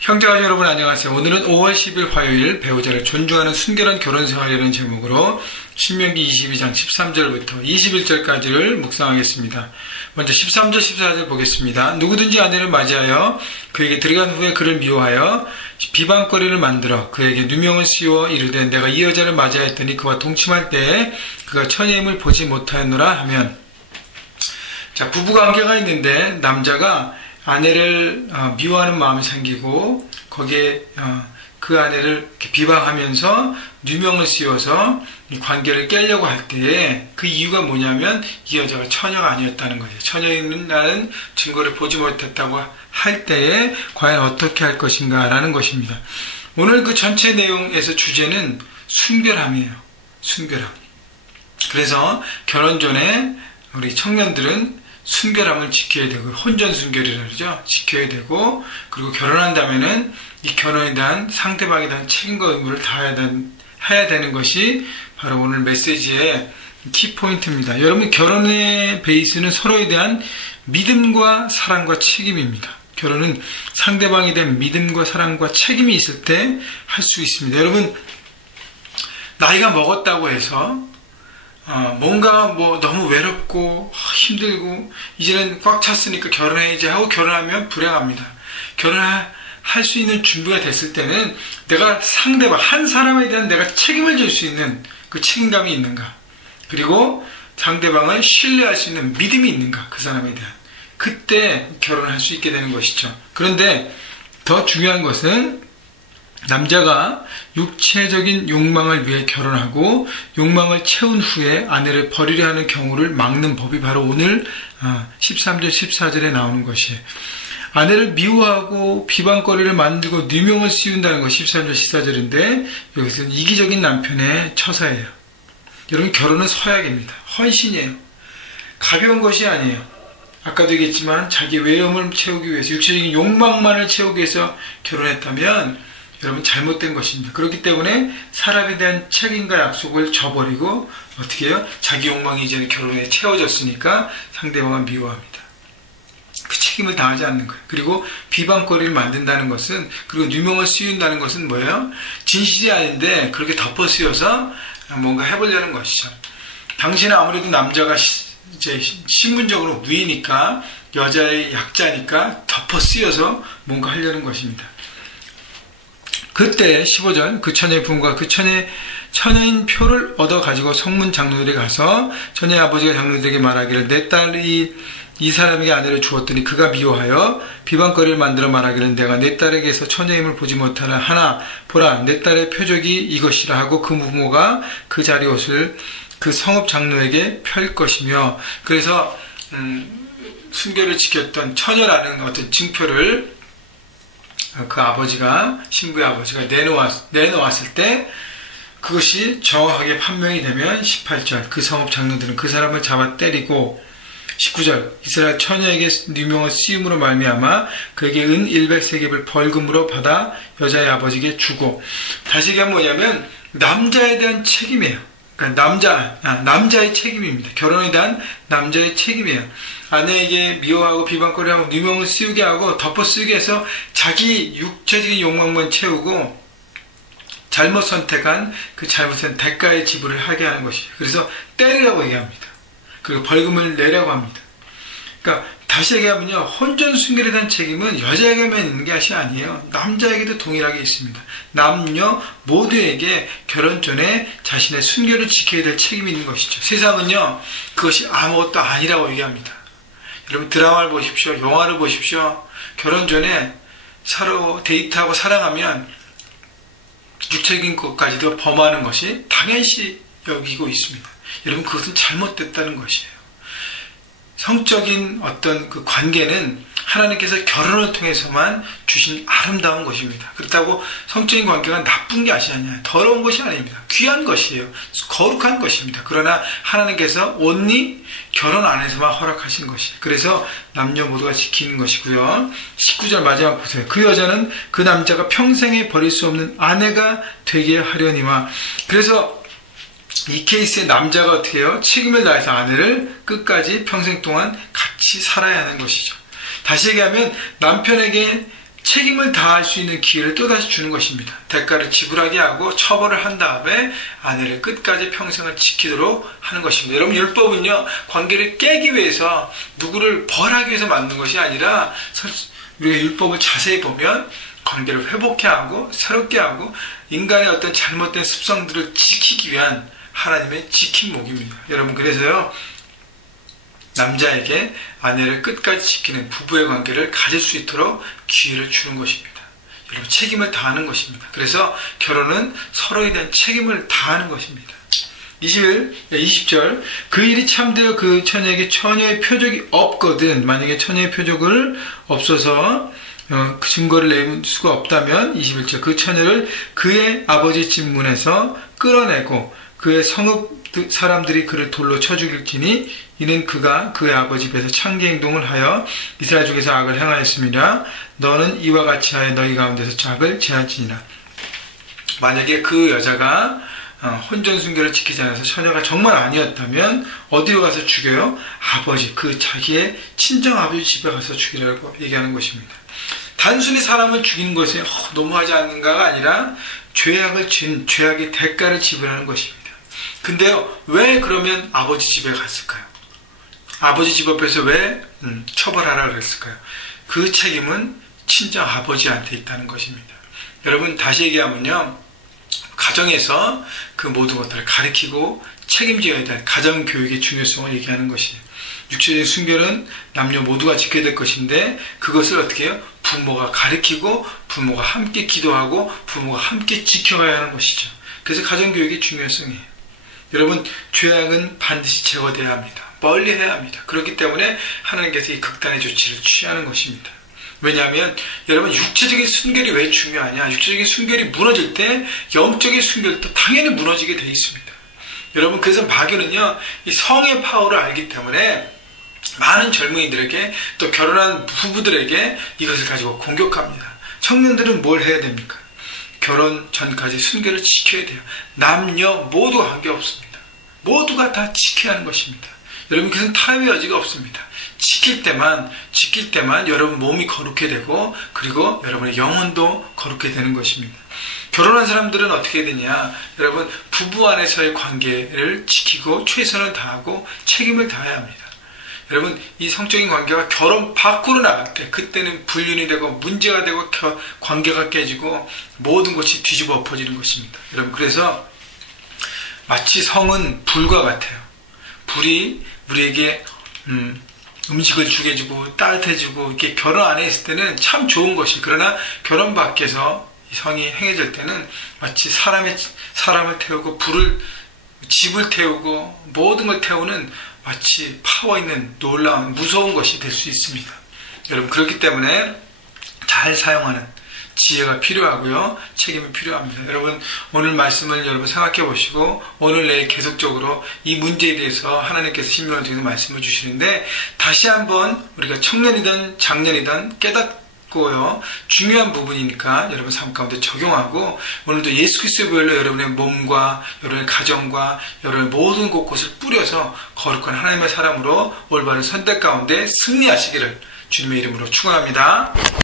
형제가 여러분 안녕하세요. 오늘은 5월 10일 화요일 배우자를 존중하는 순결한 결혼생활이라는 제목으로 신명기 22장 13절부터 21절까지를 묵상하겠습니다. 먼저 13절 14절 보겠습니다. 누구든지 아내를 맞이하여 그에게 들어간 후에 그를 미워하여 비방거리를 만들어 그에게 누명을 씌워 이르되 내가 이 여자를 맞이하였더니 그와 동침할 때에 그가 처녀임을 보지 못하였노라 하면, 자, 부부관계가 있는데 남자가 아내를 미워하는 마음이 생기고 거기에 그 아내를 이렇게 비방하면서 누명을 씌워서 관계를 깨려고 할 때에 그 이유가 뭐냐면 이 여자가 처녀가 아니었다는 거예요. 처녀라는 증거를 보지 못했다고 할 때에 과연 어떻게 할 것인가 라는 것입니다. 오늘 그 전체 내용에서 주제는 순결함이에요. 순결함. 그래서 결혼 전에 우리 청년들은 순결함을 지켜야 되고, 혼전 순결이라고 그러죠. 지켜야 되고, 그리고 결혼한다면은 이 결혼에 대한 상대방에 대한 책임과 의무를 다해야 되는 것이 바로 오늘 메시지의 키포인트입니다. 여러분, 결혼의 베이스는 서로에 대한 믿음과 사랑과 책임입니다. 결혼은 상대방에 대한 믿음과 사랑과 책임이 있을 때 할 수 있습니다. 여러분, 나이가 먹었다고 해서 뭔가 너무 외롭고 힘들고 이제는 꽉 찼으니까 결혼해야지 하고 결혼하면 불행합니다. 결혼할 수 있는 준비가 됐을 때는 내가 상대방 한 사람에 대한 내가 책임을 질 수 있는 그 책임감이 있는가, 그리고 상대방을 신뢰할 수 있는 믿음이 있는가, 그 사람에 대한, 그때 결혼을 할 수 있게 되는 것이죠. 그런데 더 중요한 것은 남자가 육체적인 욕망을 위해 결혼하고 욕망을 채운 후에 아내를 버리려 하는 경우를 막는 법이 바로 오늘 13절 14절에 나오는 것이에요. 아내를 미워하고 비방거리를 만들고 누명을 씌운다는 것이 13절 14절인데 여기서는 이기적인 남편의 처사예요. 여러분, 결혼은 서약입니다. 헌신이에요. 가벼운 것이 아니에요. 아까도 얘기했지만 자기 외형을 채우기 위해서, 육체적인 욕망만을 채우기 위해서 결혼했다면 여러분, 잘못된 것입니다. 그렇기 때문에 사람에 대한 책임과 약속을 저버리고 어떻게 해요? 자기 욕망이 이제는 결혼에 채워졌으니까 상대방을 미워합니다. 그 책임을 다하지 않는 거예요. 그리고 비방거리를 만든다는 것은, 그리고 누명을 씌운다는 것은 뭐예요? 진실이 아닌데 그렇게 덮어 씌워서 뭔가 해보려는 것이죠. 당신은 아무래도 남자가 이제 신분적으로 위니까, 여자의 약자니까 덮어 씌워서 뭔가 하려는 것입니다. 그때 15절, 그 처녀의 부모가 그 처녀인 표를 얻어 가지고 성문 장로들에게 가서 처녀의 아버지가 장로들에게 말하기를 내 딸이 이 사람에게 아내를 주었더니 그가 미워하여 비방거리를 만들어 말하기를 내가 내 딸에게서 처녀임을 보지 못하나 하나 보라 내 딸의 표적이 이것이라 하고 그 부모가 그 자리 옷을 그 성읍 장로에게 펼 것이며, 그래서 순결을 지켰던 처녀라는 어떤 증표를 그 아버지가, 신부의 아버지가 내놓았을 때 그것이 정확하게 판명이 되면 18절 그 성읍 장로들은 그 사람을 잡아 때리고, 19절 이스라엘 처녀에게 누명을 씌움으로 말미암아 그에게 은 100세겔을 벌금으로 받아 여자의 아버지에게 주고. 다시 얘기하면 뭐냐면 남자에 대한 책임이에요. 그러니까 남자의 책임입니다. 결혼에 대한 남자의 책임이에요. 아내에게 미워하고 비방거리하고 누명을 씌우게 하고 덮어 쓰게 해서 자기 육체적인 욕망만 채우고 잘못 선택한 그 잘못한 대가의 지불을 하게 하는 것이죠. 그래서 때리라고 얘기합니다. 그리고 벌금을 내라고 합니다. 그러니까 다시 얘기하면요, 혼전 순결에 대한 책임은 여자에게만 있는 것이 아니에요. 남자에게도 동일하게 있습니다. 남녀 모두에게 결혼 전에 자신의 순결을 지켜야 될 책임이 있는 것이죠. 세상은요, 그것이 아무것도 아니라고 얘기합니다. 여러분, 드라마를 보십시오. 영화를 보십시오. 결혼 전에 서로 데이트하고 사랑하면 육체적인 것까지도 범하는 것이 당연시 여기고 있습니다. 여러분, 그것은 잘못됐다는 것이에요. 성적인 어떤 그 관계는 하나님께서 결혼을 통해서만 주신 아름다운 것입니다. 그렇다고 성적인 관계가 나쁜 게 아니에요. 더러운 것이 아닙니다. 귀한 것이에요. 거룩한 것입니다. 그러나 하나님께서 온리 결혼 안에서만 허락하신 것이에요. 그래서 남녀 모두가 지키는 것이고요. 19절 마지막 보세요. 그 여자는 그 남자가 평생에 버릴 수 없는 아내가 되게 하려니와. 그래서 이 케이스의 남자가 어떻게 해요? 책임을 다해서 아내를 끝까지 평생 동안 같이 살아야 하는 것이죠. 다시 얘기하면 남편에게 책임을 다할 수 있는 기회를 또다시 주는 것입니다. 대가를 지불하게 하고 처벌을 한 다음에 아내를 끝까지 평생을 지키도록 하는 것입니다. 여러분, 율법은요, 관계를 깨기 위해서 누구를 벌하기 위해서 만든 것이 아니라 우리가 율법을 자세히 보면 관계를 회복해 하고 새롭게 하고 인간의 어떤 잘못된 습성들을 지키기 위한 하나님의 지킴목입니다. 여러분, 그래서요, 남자에게 아내를 끝까지 지키는 부부의 관계를 가질 수 있도록 기회를 주는 것입니다. 여러분, 책임을 다하는 것입니다. 그래서 결혼은 서로에 대한 책임을 다하는 것입니다. 20절 그 일이 참되어 그 처녀에게 처녀의 표적이 없거든. 만약에 처녀의 표적을 없어서 그 증거를 낼 수가 없다면 21절 그 처녀를 그의 아버지 집 문에서 끌어내고 그의 성읍 사람들이 그를 돌로 쳐 죽일지니 이는 그가 그의 아버지 집에서 창기 행동을 하여 이스라엘 중에서 악을 행하였습니다. 너는 이와 같이 하여 너희 가운데서 악을 제할지니라. 만약에 그 여자가 혼전순결을 지키지 않아서 처녀가 정말 아니었다면 어디로 가서 죽여요? 아버지, 그 자기의 친정 아버지 집에 가서 죽이라고 얘기하는 것입니다. 단순히 사람을 죽이는 것에 너무하지 않는가가 아니라 죄악을 지은 죄악의 대가를 지불하는 것입니다. 근데요, 왜 그러면 아버지 집에 갔을까요? 아버지 집 앞에서 왜 처벌하라 그랬을까요? 그 책임은 친정 아버지한테 있다는 것입니다. 여러분, 다시 얘기하면요, 가정에서 그 모든 것들을 가르치고 책임져야 될 가정교육의 중요성을 얘기하는 것이에요. 육체적인 순결은 남녀 모두가 지켜야 될 것인데 그것을 어떻게 해요? 부모가 가르치고 부모가 함께 기도하고 부모가 함께 지켜가야 하는 것이죠. 그래서 가정교육의 중요성이에요. 여러분, 죄악은 반드시 제거돼야 합니다. 멀리 해야 합니다. 그렇기 때문에 하나님께서 이 극단의 조치를 취하는 것입니다. 왜냐하면 여러분, 육체적인 순결이 왜 중요하냐? 육체적인 순결이 무너질 때 영적인 순결도 당연히 무너지게 되어 있습니다. 여러분, 그래서 마귀는요, 이 성의 파워를 알기 때문에 많은 젊은이들에게 또 결혼한 부부들에게 이것을 가지고 공격합니다. 청년들은 뭘 해야 됩니까? 결혼 전까지 순결을 지켜야 돼요. 남녀 모두가 관계없습니다. 모두가 다 지켜야 하는 것입니다. 여러분, 그것은 타협의 여지가 없습니다. 지킬 때만 여러분 몸이 거룩해 되고 그리고 여러분의 영혼도 거룩해 되는 것입니다. 결혼한 사람들은 어떻게 되냐? 여러분, 부부 안에서의 관계를 지키고 최선을 다하고 책임을 다해야 합니다. 여러분, 이 성적인 관계가 결혼 밖으로 나갈 때 그때는 불륜이 되고 문제가 되고 관계가 깨지고 모든 것이 뒤집어 엎어지는 것입니다. 여러분, 그래서 마치 성은 불과 같아요. 불이 우리에게 음식을 주게 해주고 따뜻해지고 이렇게 결혼 안에 있을 때는 참 좋은 것이, 그러나 결혼 밖에서 이 성이 행해질 때는 마치 사람을 태우고 집을 태우고 모든 걸 태우는 마치 파워 있는 놀라운 무서운 것이 될 수 있습니다. 여러분, 그렇기 때문에 잘 사용하는 지혜가 필요하고요, 책임이 필요합니다. 여러분, 오늘 말씀을 여러분 생각해 보시고 오늘 내일 계속적으로 이 문제에 대해서 하나님께서 신명을 통해서 말씀을 주시는데 다시 한번 우리가 청년이든 장년이든 깨닫고요, 중요한 부분이니까 여러분 삶 가운데 적용하고 오늘도 예수 그리스도의 보혈로 여러분의 몸과 여러분의 가정과 여러분의 모든 곳곳을 뿌려서 거룩한 하나님의 사람으로 올바른 선택 가운데 승리하시기를 주님의 이름으로 축원합니다.